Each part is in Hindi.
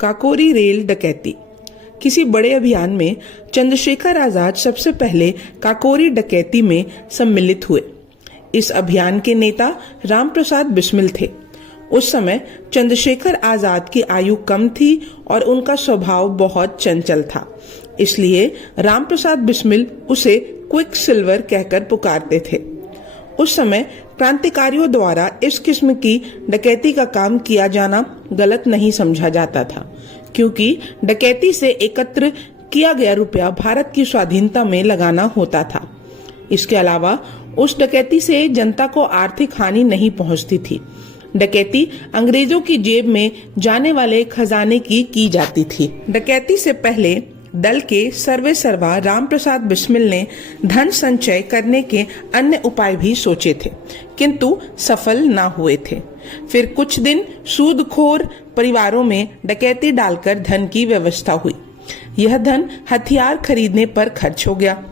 काकोरी रेल डकैती। किसी बड़े अभियान में चंद्रशेखर आजाद सबसे पहले काकोरी डकैती में सम्मिलित हुए। इस अभियान के नेता रामप्रसाद बिस्मिल थे। उस समय चंद्रशेखर आजाद की आयु कम थी और उनका स्वभाव बहुत चंचल था, इसलिए रामप्रसाद बिस्मिल उसे क्विक सिल्वर कहकर पुकारते थे। उस समय क्रांतिकारियों द्वारा इस किस्म की डकैती का काम किया जाना गलत नहीं समझा जाता था, क्योंकि डकैती से एकत्र किया गया रुपया भारत की स्वाधीनता में लगाना होता था। इसके अलावा उस डकैती से जनता को आर्थिक हानि नहीं पहुंचती थी। डकैती अंग्रेजों की जेब में जाने वाले खजाने की जाती थी। डकैती से पहले दल के सर्वेसर्वा रामप्रसाद बिस्मिल ने धन संचय करने के अन्य उपाय भी सोचे थे, किंतु सफल न हुए थे। फिर कुछ दिन सूदखोर परिवारों में डकैती डालकर धन की व्यवस्था हुई। यह धन हथियार खरीदने पर खर्च हो गया।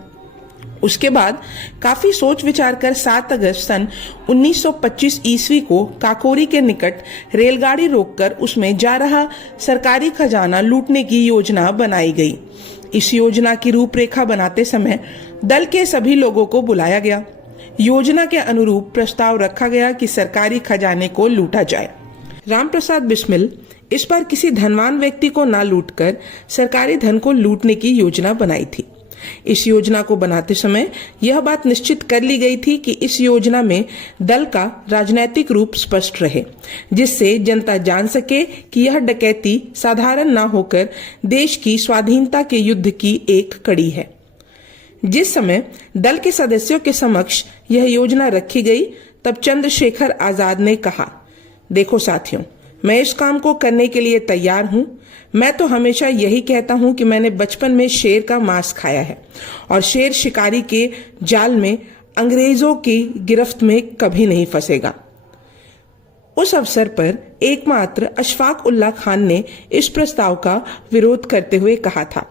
उसके बाद काफी सोच विचार कर 7 अगस्त सन 1925 ईस्वी को काकोरी के निकट रेलगाड़ी रोककर उसमें जा रहा सरकारी खजाना लूटने की योजना बनाई गई। इस योजना की रूपरेखा बनाते समय दल के सभी लोगों को बुलाया गया। योजना के अनुरूप प्रस्ताव रखा गया कि सरकारी खजाने को लूटा जाए। रामप्रसाद बिस्मिल इस बार किसी धनवान व्यक्ति को न लूटकर सरकारी धन को लूटने की योजना बनाई थी। इस योजना को बनाते समय यह बात निश्चित कर ली गई थी कि इस योजना में दल का राजनैतिक रूप स्पष्ट रहे, जिससे जनता जान सके कि यह डकैती साधारण न होकर देश की स्वाधीनता के युद्ध की एक कड़ी है। जिस समय दल के सदस्यों के समक्ष यह योजना रखी गई, तब चंद्रशेखर आजाद ने कहा, देखो साथियों, मैं इस काम को करने के लिए तैयार हूं। मैं तो हमेशा यही कहता हूं कि मैंने बचपन में शेर का मांस खाया है और शेर शिकारी के जाल में अंग्रेजों की गिरफ्त में कभी नहीं फंसेगा। उस अवसर पर एकमात्र अशफाक उल्लाह खान ने इस प्रस्ताव का विरोध करते हुए कहा था,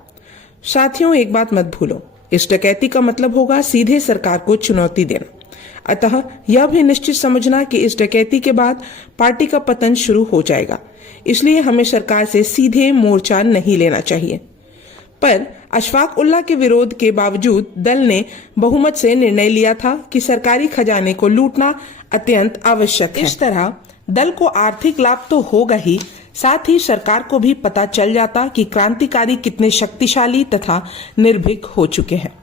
साथियों एक बात मत भूलो, इस डकैती का मतलब होगा सीधे सरकार को चुनौती देना। अतः यह भी निश्चित समझना कि इस डकैती के बाद पार्टी का पतन शुरू हो जाएगा, इसलिए हमें सरकार से सीधे मोर्चा नहीं लेना चाहिए। पर अशफाक उल्लाह के विरोध के बावजूद दल ने बहुमत से निर्णय लिया था कि सरकारी खजाने को लूटना अत्यंत आवश्यक है। इस तरह दल को आर्थिक लाभ तो होगा ही, साथ ही सरकार को भी पता चल जाता कि क्रांतिकारी कितने शक्तिशाली तथा निर्भीक हो चुके हैं।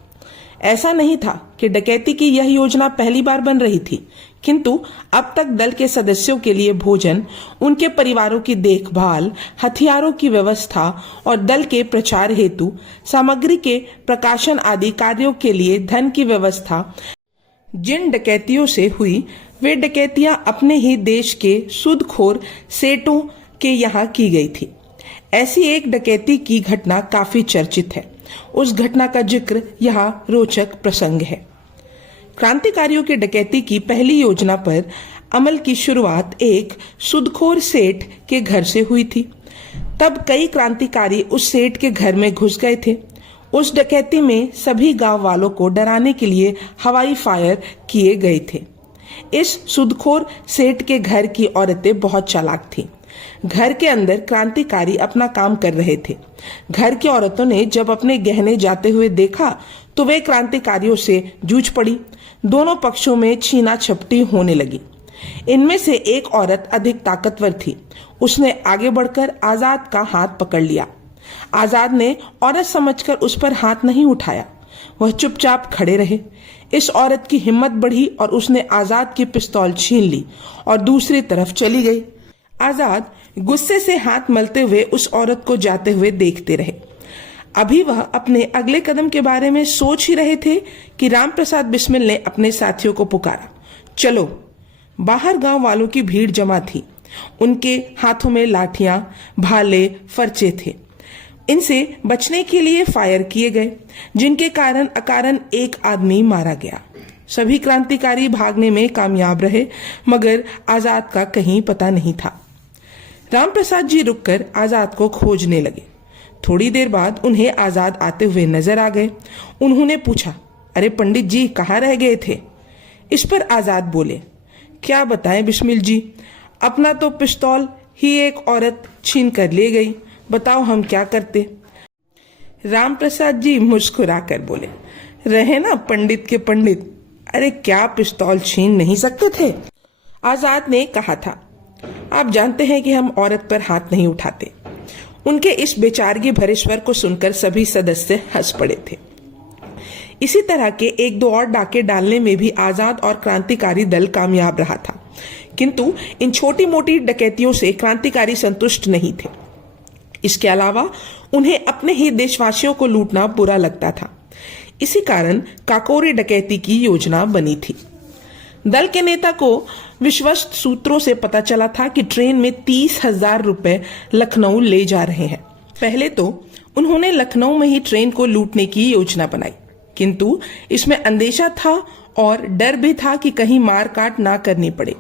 ऐसा नहीं था कि डकैती की यह योजना पहली बार बन रही थी, किंतु अब तक दल के सदस्यों के लिए भोजन, उनके परिवारों की देखभाल, हथियारों की व्यवस्था और दल के प्रचार हेतु सामग्री के प्रकाशन आदि कार्यों के लिए धन की व्यवस्था जिन डकैतियों से हुई, वे डकैतियां अपने ही देश के सूदखोर सेठों के यहाँ की गई थी। ऐसी एक डकैती की घटना काफी चर्चित है। उस घटना का जिक्र यहाँ रोचक प्रसंग है। क्रांतिकारियों के डकैती की पहली योजना पर अमल की शुरुआत एक सूदखोर सेठ के घर से हुई थी। तब कई क्रांतिकारी उस सेठ के घर में घुस गए थे। उस डकैती में सभी गांव वालों को डराने के लिए हवाई फायर किए गए थे। इस सूदखोर सेठ के घर की औरतें बहुत चालाक थीं। घर के अंदर क्रांतिकारी अपना काम कर रहे थे। घर की औरतों ने जब अपने गहने जाते हुए देखा तो वे क्रांतिकारियों से जूझ पड़ी। दोनों पक्षों में छीना झपटी होने लगी। इनमें से एक औरत अधिक ताकतवर थी। उसने आगे बढ़कर आजाद का हाथ पकड़ लिया। आजाद ने औरत समझकर उस पर हाथ नहीं उठाया, वह चुपचाप खड़े रहे। इस औरत की हिम्मत बढ़ी और उसने आजाद की पिस्तौल छीन ली और दूसरी तरफ चली गई। आजाद गुस्से से हाथ मलते हुए उस औरत को जाते हुए देखते रहे। अभी वह अपने अगले कदम के बारे में सोच ही रहे थे कि रामप्रसाद बिस्मिल ने अपने साथियों को पुकारा, चलो। बाहर गांव वालों की भीड़ जमा थी। उनके हाथों में लाठियां, भाले, फरचे थे। इनसे बचने के लिए फायर किए गए, जिनके कारण अकारण एक आदमी मारा गया। सभी क्रांतिकारी भागने में कामयाब रहे, मगर आजाद का कहीं पता नहीं था। रामप्रसाद जी रुककर आजाद को खोजने लगे। थोड़ी देर बाद उन्हें आजाद आते हुए नजर आ गए। उन्होंने पूछा, अरे पंडित जी कहाँ रह गए थे? इस पर आजाद बोले, क्या बताएं बिस्मिल जी, अपना तो पिस्तौल ही एक औरत छीन कर ले गई, बताओ हम क्या करते। राम प्रसाद जी मुस्कुरा कर बोले, रहे ना पंडित के पंडित, अरे क्या पिस्तौल छीन नहीं सकते थे। आजाद ने कहा था, आप जानते हैं कि हम औरत पर हाथ नहीं उठाते। उनके इस बेचारगी भरे स्वर को सुनकर सभी सदस्य हंस पड़े थे। इसी तरह के एक दो और डाके डालने में भी आजाद और क्रांतिकारी दल कामयाब रहा था, किंतु इन छोटी मोटी डकैतियों से क्रांतिकारी संतुष्ट नहीं थे। इसके अलावा उन्हें अपने ही देशवासियों को लूटना बुरा लगता था। इसी कारण काकोरी डकैती की योजना बनी थी। दल के नेता को विश्वस्त सूत्रों से पता चला था कि ट्रेन में 30,000 रुपए लखनऊ ले जा रहे हैं। पहले तो उन्होंने लखनऊ में ही ट्रेन को लूटने की योजना बनाई, किंतु इसमें अंदेशा था और डर भी था कि कहीं मारकाट ना करनी पड़े।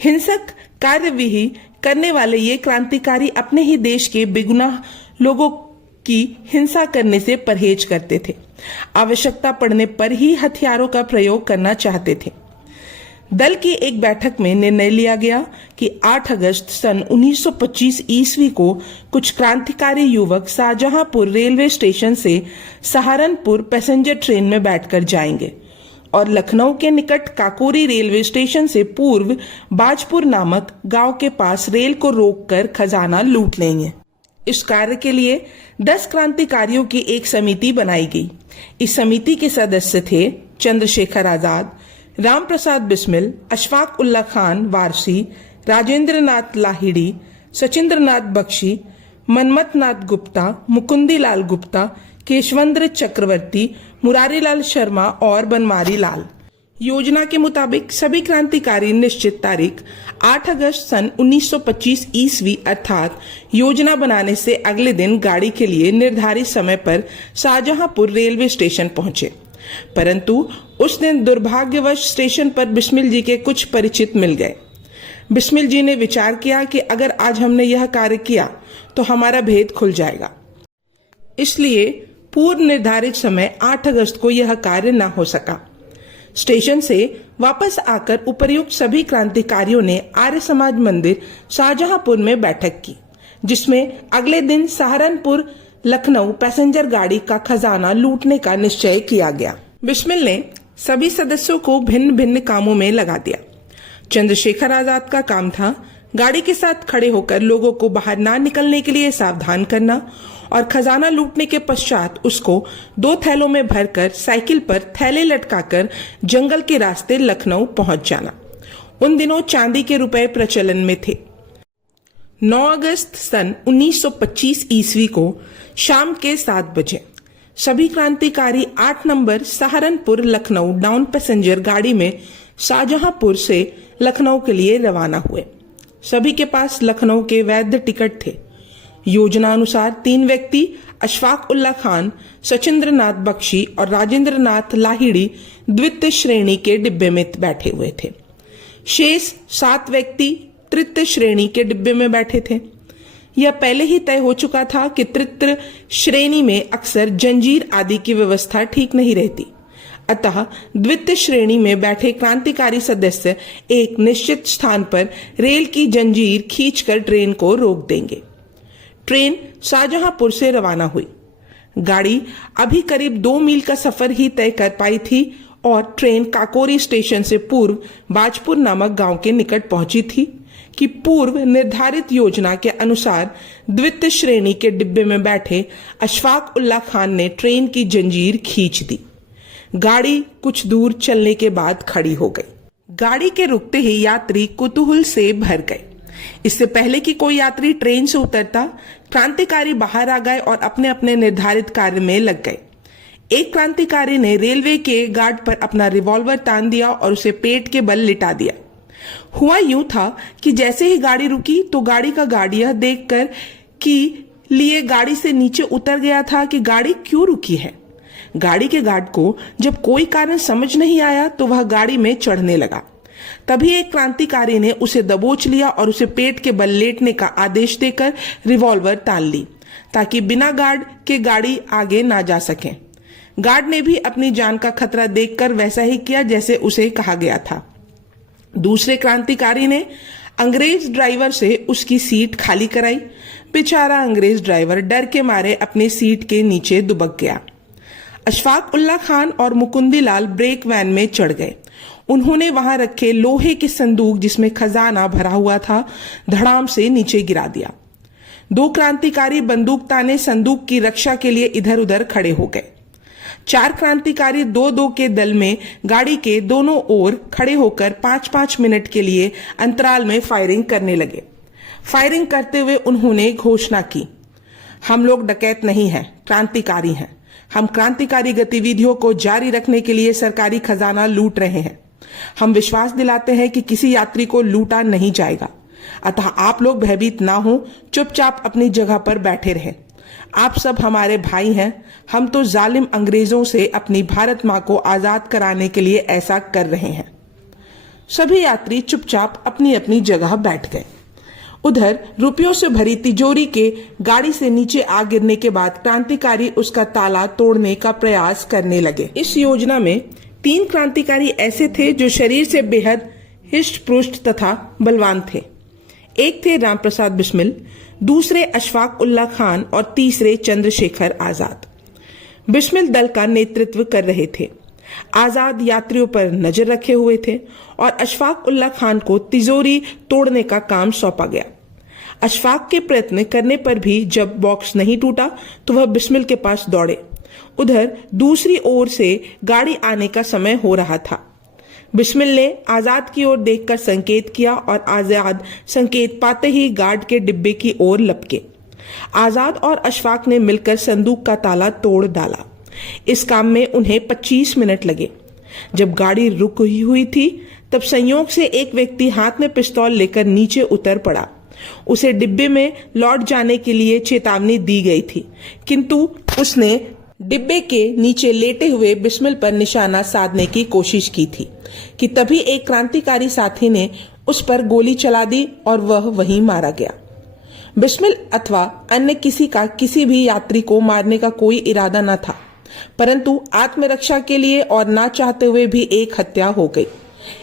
हिंसक कार्यविधि करने वाले ये क्रांतिकारी अपने ही देश के बेगुनाह लोगों की हिंसा करने से परहेज करते थे। आवश्यकता पड़ने पर ही हथियारों का प्रयोग करना चाहते थे। दल की एक बैठक में निर्णय लिया गया कि 8 अगस्त सन 1925 ईस्वी को कुछ क्रांतिकारी युवक शाहजहांपुर रेलवे स्टेशन से सहारनपुर पैसेंजर ट्रेन में बैठकर जाएंगे और लखनऊ के निकट काकोरी रेलवे स्टेशन से पूर्व बाजपुर नामक गांव के पास रेल को रोककर खजाना लूट लेंगे। इस कार्य के लिए 10 क्रांतिकारियों की एक समिति बनाई गई। इस समिति के सदस्य थे चंद्रशेखर आजाद, राम प्रसाद बिस्मिल, अशफाक उल्ला खान वारसी, राजेंद्र नाथ लाहिड़ी, सचिंद्र नाथ बख्शी, मनमथ नाथ गुप्ता, मुकुंदी लाल गुप्ता, केशवंद्र चक्रवर्ती, मुरारीलाल शर्मा और बनमारी लाल। योजना के मुताबिक सभी क्रांतिकारी निश्चित तारीख 8 अगस्त सन 1925 ईस्वी अर्थात योजना बनाने से अगले दिन गाड़ी के लिए निर्धारित समय पर शाहजहांपुर रेलवे स्टेशन पहुंचे। परंतु उस दिन दुर्भाग्यवश स्टेशन पर बिस्मिल जी के कुछ परिचित मिल गए। बिस्मिल जी ने विचार किया कि अगर आज हमने यह कार्य किया तो हमारा भेद खुल जाएगा। इसलिए पूर्व निर्धारित समय 8 अगस्त को यह कार्य न हो सका। स्टेशन से वापस आकर उपर्युक्त सभी क्रांतिकारियों ने आर्य समाज मंदिर शाहजहांपुर में बैठक की, जिसमें अगले दिन सहारनपुर लखनऊ पैसेंजर गाड़ी का खजाना लूटने का निश्चय किया गया। बिस्मिल ने सभी सदस्यों को भिन्न भिन्न कामों में लगा दिया। चंद्रशेखर आजाद का काम था गाड़ी के साथ खड़े होकर लोगों को बाहर ना निकलने के लिए सावधान करना और खजाना लूटने के पश्चात उसको 2 थैलों में भरकर साइकिल पर थैले लटकाकर जंगल के रास्ते लखनऊ पहुंच जाना। उन दिनों चांदी के रुपए प्रचलन में थे। 9 अगस्त सन 1925 ईस्वी को शाम के 7 बजे सभी क्रांतिकारी 8 number Saharanpur Lucknow down passenger गाड़ी में शाहजहांपुर से लखनऊ के लिए रवाना हुए। सभी के पास लखनऊ के वैध टिकट थे। योजना अनुसार 3 व्यक्ति अशफाक उल्ला खान, सचिंद्र नाथ बख्शी और राजेंद्र नाथ लाहिड़ी द्वितीय श्रेणी के डिब्बे में बैठे हुए थे। शेष 7 व्यक्ति तृतीय श्रेणी के डिब्बे में बैठे थे। यह पहले ही तय हो चुका था कि तृतीय श्रेणी में अक्सर जंजीर आदि की व्यवस्था ठीक नहीं रहती, अतः द्वितीय श्रेणी में बैठे क्रांतिकारी सदस्य एक निश्चित स्थान पर रेल की जंजीर खींचकर ट्रेन को रोक देंगे। ट्रेन शाहजहांपुर से रवाना हुई। गाड़ी अभी करीब 2 मील का सफर ही तय कर पाई थी और ट्रेन काकोरी स्टेशन से पूर्व बाजपुर नामक गांव के निकट पहुंची थी कि पूर्व निर्धारित योजना के अनुसार द्वितीय श्रेणी के डिब्बे में बैठे अशफाक उल्ला खान ने ट्रेन की जंजीर खींच दी। गाड़ी कुछ दूर चलने के बाद खड़ी हो गई। गाड़ी के रुकते ही यात्री कुतूहल से भर गए। इससे पहले कि कोई यात्री ट्रेन से उतरता, क्रांतिकारी बाहर आ गए और अपने अपने निर्धारित कार्य में लग गए। एक क्रांतिकारी ने रेलवे के गार्ड पर अपना रिवॉल्वर तान दिया और उसे पेट के बल लिटा दिया। हुआ यूं था कि जैसे ही गाड़ी रुकी तो गाड़ी का गार्ड यह देखकर कि लिए गाड़ी से नीचे उतर गया था कि गाड़ी क्यों रुकी है। गाड़ी के गार्ड को जब कोई कारण समझ नहीं आया तो वह गाड़ी में चढ़ने लगा। तभी एक क्रांतिकारी ने उसे दबोच लिया और उसे पेट के बल लेटने का आदेश देकर रिवॉल्वर तान ली ताकि बिना गार्ड के गाड़ी आगे ना जा सके। गार्ड ने भी अपनी जान का खतरा देखकर वैसा ही किया जैसे उसे कहा गया था। दूसरे क्रांतिकारी ने अंग्रेज ड्राइवर से उसकी सीट खाली कराई। बेचारा अंग्रेज ड्राइवर डर के मारे अपनी सीट के नीचे दुबक गया। अशफाक उल्ला खान और मुकुंदी लाल ब्रेक वैन में चढ़ गए। उन्होंने वहां रखे लोहे के संदूक जिसमें खजाना भरा हुआ था धड़ाम से नीचे गिरा दिया। दो क्रांतिकारी बंदूक ताने संदूक की रक्षा के लिए इधर उधर खड़े हो गए। चार क्रांतिकारी दो दो के दल में गाड़ी के दोनों ओर खड़े होकर 5-5 मिनट के लिए अंतराल में फायरिंग करने लगे। फायरिंग करते हुए उन्होंने घोषणा की, हम लोग डकैत नहीं हैं, क्रांतिकारी हैं। हम क्रांतिकारी गतिविधियों को जारी रखने के लिए सरकारी खजाना लूट रहे हैं। हम विश्वास दिलाते हैं कि किसी यात्री को लूटा नहीं जाएगा, अतः आप लोग भयभीत ना हो, चुपचाप अपनी जगह पर बैठे रहें। आप सब हमारे भाई हैं। हम तो जालिम अंग्रेजों से अपनी भारत मां को आजाद कराने के लिए ऐसा कर रहे हैं। सभी यात्री चुपचाप अपनी अपनी जगह बैठ गए। उधर रुपयों से भरी तिजोरी के गाड़ी से नीचे आ गिरने के बाद क्रांतिकारी उसका ताला तोड़ने का प्रयास करने लगे। इस योजना में 3 क्रांतिकारी ऐसे थे जो शरीर से बेहद हिष्ट पुष्ट तथा बलवान थे। एक थे रामप्रसाद बिस्मिल, दूसरे अशफाक उल्ला खान और तीसरे चंद्रशेखर आजाद। बिस्मिल दल का नेतृत्व कर रहे थे, आजाद यात्रियों पर नजर रखे हुए थे और अशफाक उल्ला खान को तिजोरी तोड़ने का काम सौंपा गया। अशफाक के प्रयत्न करने पर भी जब बॉक्स नहीं टूटा तो वह बिस्मिल के पास दौड़े। उधर दूसरी ओर से गाड़ी आने का समय हो रहा था। बिस्मिल ने आजाद की ओर देखकर संकेत किया और आजाद संकेत पाते ही गार्ड के डिब्बे की ओर लपके। आजाद और अशफाक ने मिलकर संदूक का ताला तोड़ डाला। इस काम में उन्हें 25 मिनट लगे। जब गाड़ी रुक हुई थी तब संयोग से एक व्यक्ति हाथ में पिस्तौल लेकर नीचे उतर पड़ा। उसे डिब्बे में लौट जाने के लिए चेतावनी दी गई थी, किंतु उसने डिब्बे के नीचे लेटे हुए बिस्मिल पर निशाना साधने की कोशिश की थी कि तभी एक क्रांतिकारी साथी ने उस पर गोली चला दी और वह वहीं मारा गया। बिस्मिल अथवा अन्य किसी का किसी भी यात्री को मारने का कोई इरादा न था, परंतु आत्मरक्षा के लिए और ना चाहते हुए भी एक हत्या हो गई।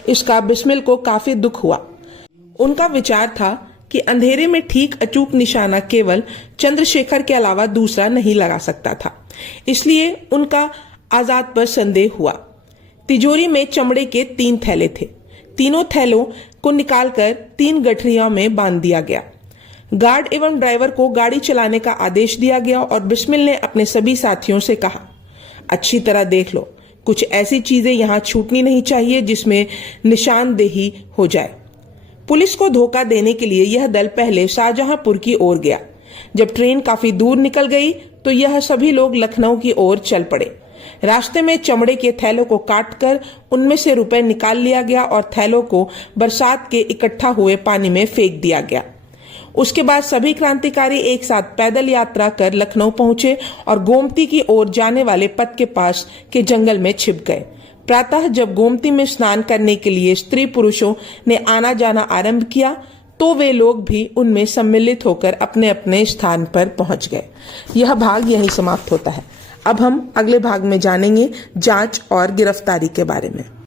इसका बिस्मिल को काफी दुख हुआ। उनका विचार था कि अंधेरे में ठीक अचूक निशाना केवल चंद्रशेखर के अलावा दूसरा नहीं लगा सकता था, इसलिए उनका आजाद पर संदेह हुआ। तिजोरी में चमड़े के 3 थैले थे। तीनों थैलों को निकालकर 3 गठरियों में बांध दिया गया। गार्ड एवं ड्राइवर को गाड़ी चलाने का आदेश दिया गया और बिस्मिल ने अपने सभी साथियों से कहा, अच्छी तरह देख लो, कुछ ऐसी चीजें यहाँ छूटनी नहीं चाहिए जिसमें निशानदेही हो जाए। पुलिस को धोखा देने के लिए यह दल पहले शाहजहांपुर की ओर गया। जब ट्रेन काफी दूर निकल गई तो यह सभी लोग लखनऊ की ओर चल पड़े। रास्ते में चमड़े के थैलों को काटकर उनमें से रुपए निकाल लिया गया और थैलों को बरसात के इकट्ठा हुए पानी में फेंक दिया गया। उसके बाद सभी क्रांतिकारी एक साथ पैदल यात्रा कर लखनऊ पहुंचे और गोमती की ओर जाने वाले पथ के पास के जंगल में छिप गए। प्रातः जब गोमती में स्नान करने के लिए स्त्री पुरुषों ने आना जाना आरंभ किया तो वे लोग भी उनमें सम्मिलित होकर अपने अपने स्थान पर पहुंच गए। यह भाग यहीं समाप्त होता है। अब हम अगले भाग में जानेंगे जांच और गिरफ्तारी के बारे में।